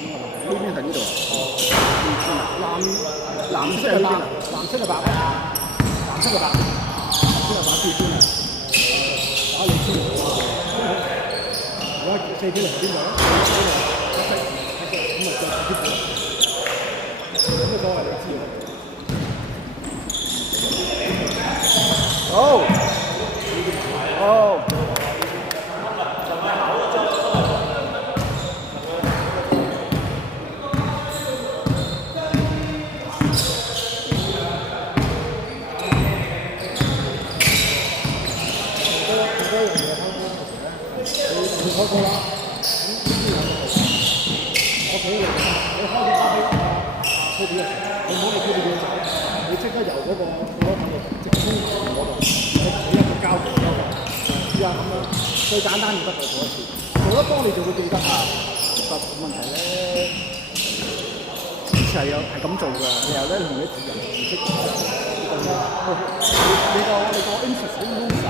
呢邊係呢度藍色係邊啊？藍色係白，藍色係白，藍色係白字邊啊？打你知而家4.0邊度咧？咁啊再貼住，有咩所謂你知好，好。嗰個啦，我俾你，你開始打飛鋪表嘅時候，你唔好你鋪表走，你即刻由嗰個直衝嗰度，你俾一個交換嗰個，試下咁樣，最簡單就得做一次，做得多你就會記得啊。但問題咧，係咁做㗎，你又咧同你人唔識咁樣，你個 interest 好唔好曬？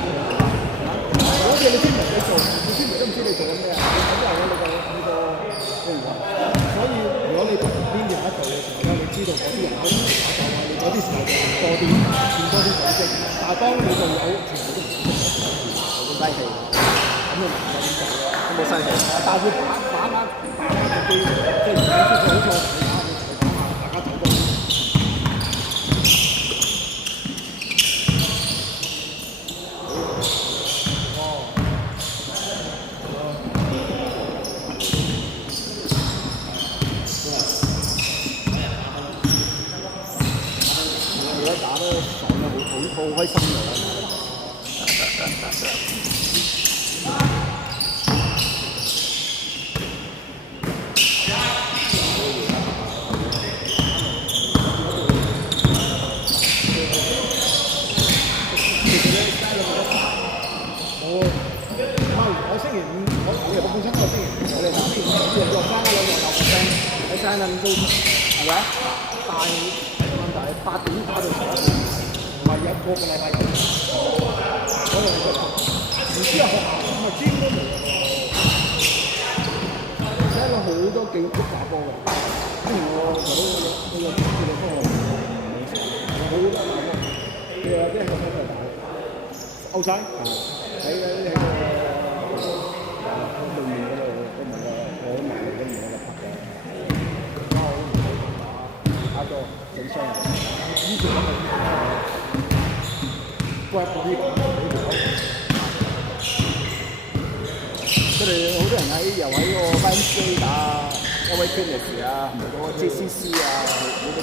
好似你專門你做，你專門都唔知你做緊咩啊！你有你個譬如話，所以如果你同邊人一做嘅時候咧，你知道嗰啲人都唔打手啊，你嗰啲時候就多啲，見多啲水晶。但係當你做有全部都唔識嘅時候，就會嘥氣。咁你明唔明點做咧？都冇嘥氣。但係佢把握個機會，即係而家好似我同你大家走多啲。好開心㗎！我星期五我本身個星期五我哋打邊2日翻2日9%，喺山林都係咪？但係問題係8點打到11點。係有個禮拜有，嗰度唔知係學校咁啊，專都冇而且有好多幾識打波嘅，之前我頭先嗰個地方我好多打波，佢話即係個咩打歐西，喺個對面嗰度，都唔係我好難都唔係拍嘅，打咗整傷人，以前都係。Grab 嗰啲佢哋好多人又喺個 Wednesday 打LA Fitness 啊，同埋嗰個 JCC 啊，好多。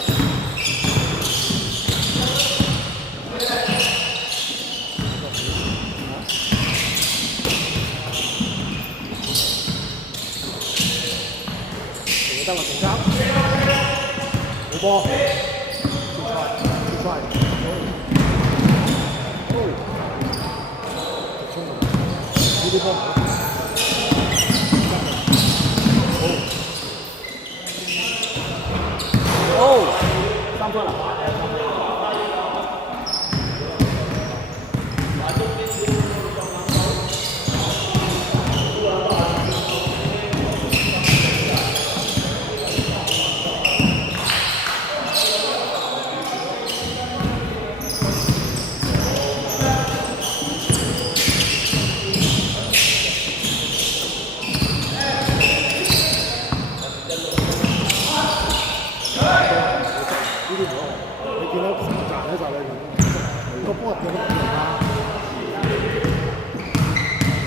得啦，第3，冇波，決賽。呢啲波好，3分啦！個波入咗個門啦，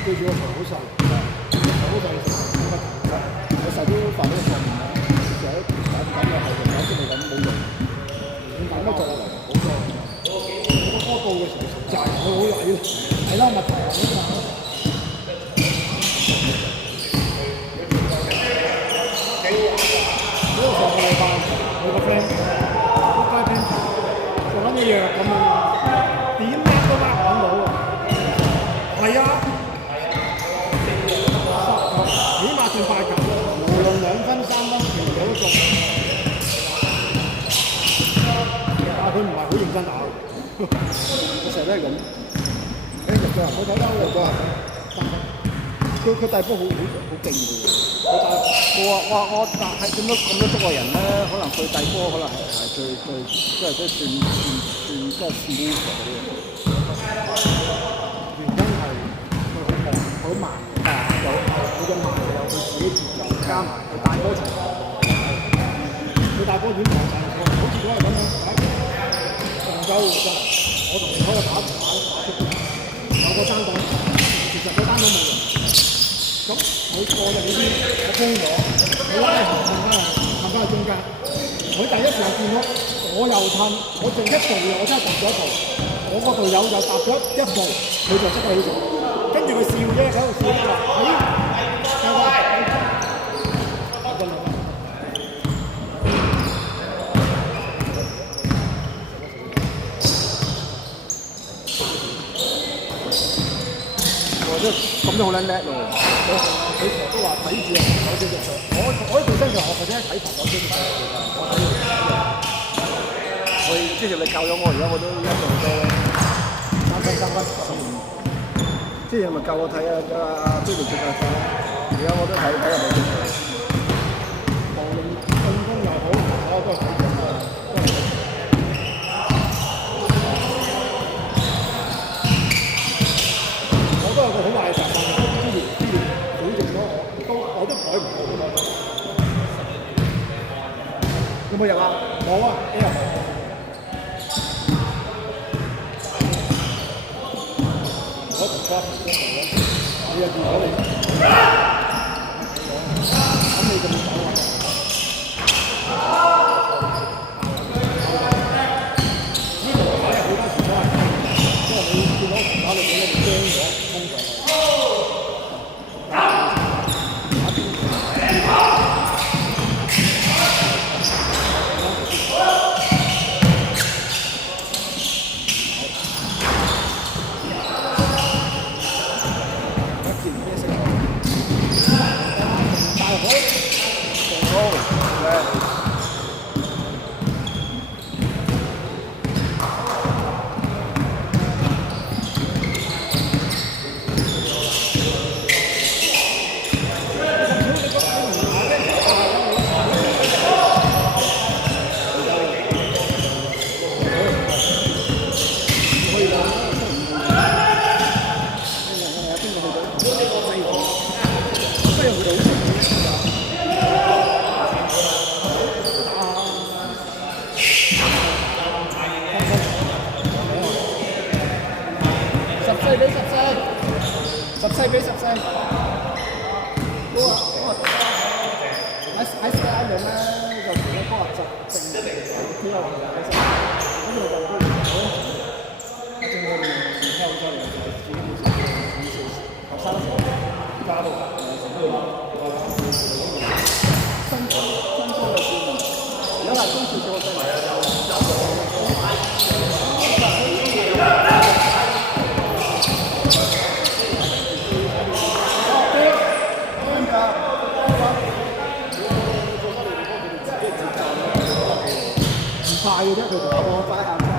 記住個場好細，好細我成日都犯呢個錯誤啊！成日都咁嘅係用解釋嚟咁冇用，點解乜做嚟好多？個波到嘅時候就係佢好矮，係啦，問題係呢個上個禮拜我個 friend 做緊一樣咁樣。點咩都拉唔到喎，係啊，起碼算快球，無論2分3分全部都中，但係佢唔係好認真打，我成日都係咁，入咗唔好睇啦，入咗3分。佢大波好勁嘅喎，我係點解咁多中國人咧？可能佢大波可能係最即係都算即係 smooth 嗰啲。原因係佢好慢，但係佢嘅慢有佢自己節奏，加埋佢大波場，佢大波點防就係好似嗰日咁樣，杭州真係我同你嗰個打出有個單檔，其實個單檔冇用。咁佢過就呢啲，我幫咗，佢拉行翻去中間。佢第一時間見到我又褪，我剩一步我真係踏咗一步。我個隊友就踏咗一步，佢就識起咗。跟住佢笑啫，喺度笑話：咁都好撚叻喎！佢成日都話睇住防守基礎，我喺本身就學嘅啫，睇防守基礎。我之前你教咗我，而家我都一路都三分。之前咪教我睇阿邊度做教練，而家我都睇入去。無論進攻又好，我都係睇緊㗎。我都有個好壞嘅習慣。我都改唔到㗎。有冇入啊？冇啊，幾入？我同佢你又見到你，咁你就冇走啊？呢度打有好多時都係，因為你見到同打你咁樣驚咗，衝上去。14比14，喺4-1咧就同一波正幾有其實咁我就都唔好，我正我哋睇好多年，自己學生時加到新科嘅觀念，有係中視做嘅。快嘅啫，佢同我快下。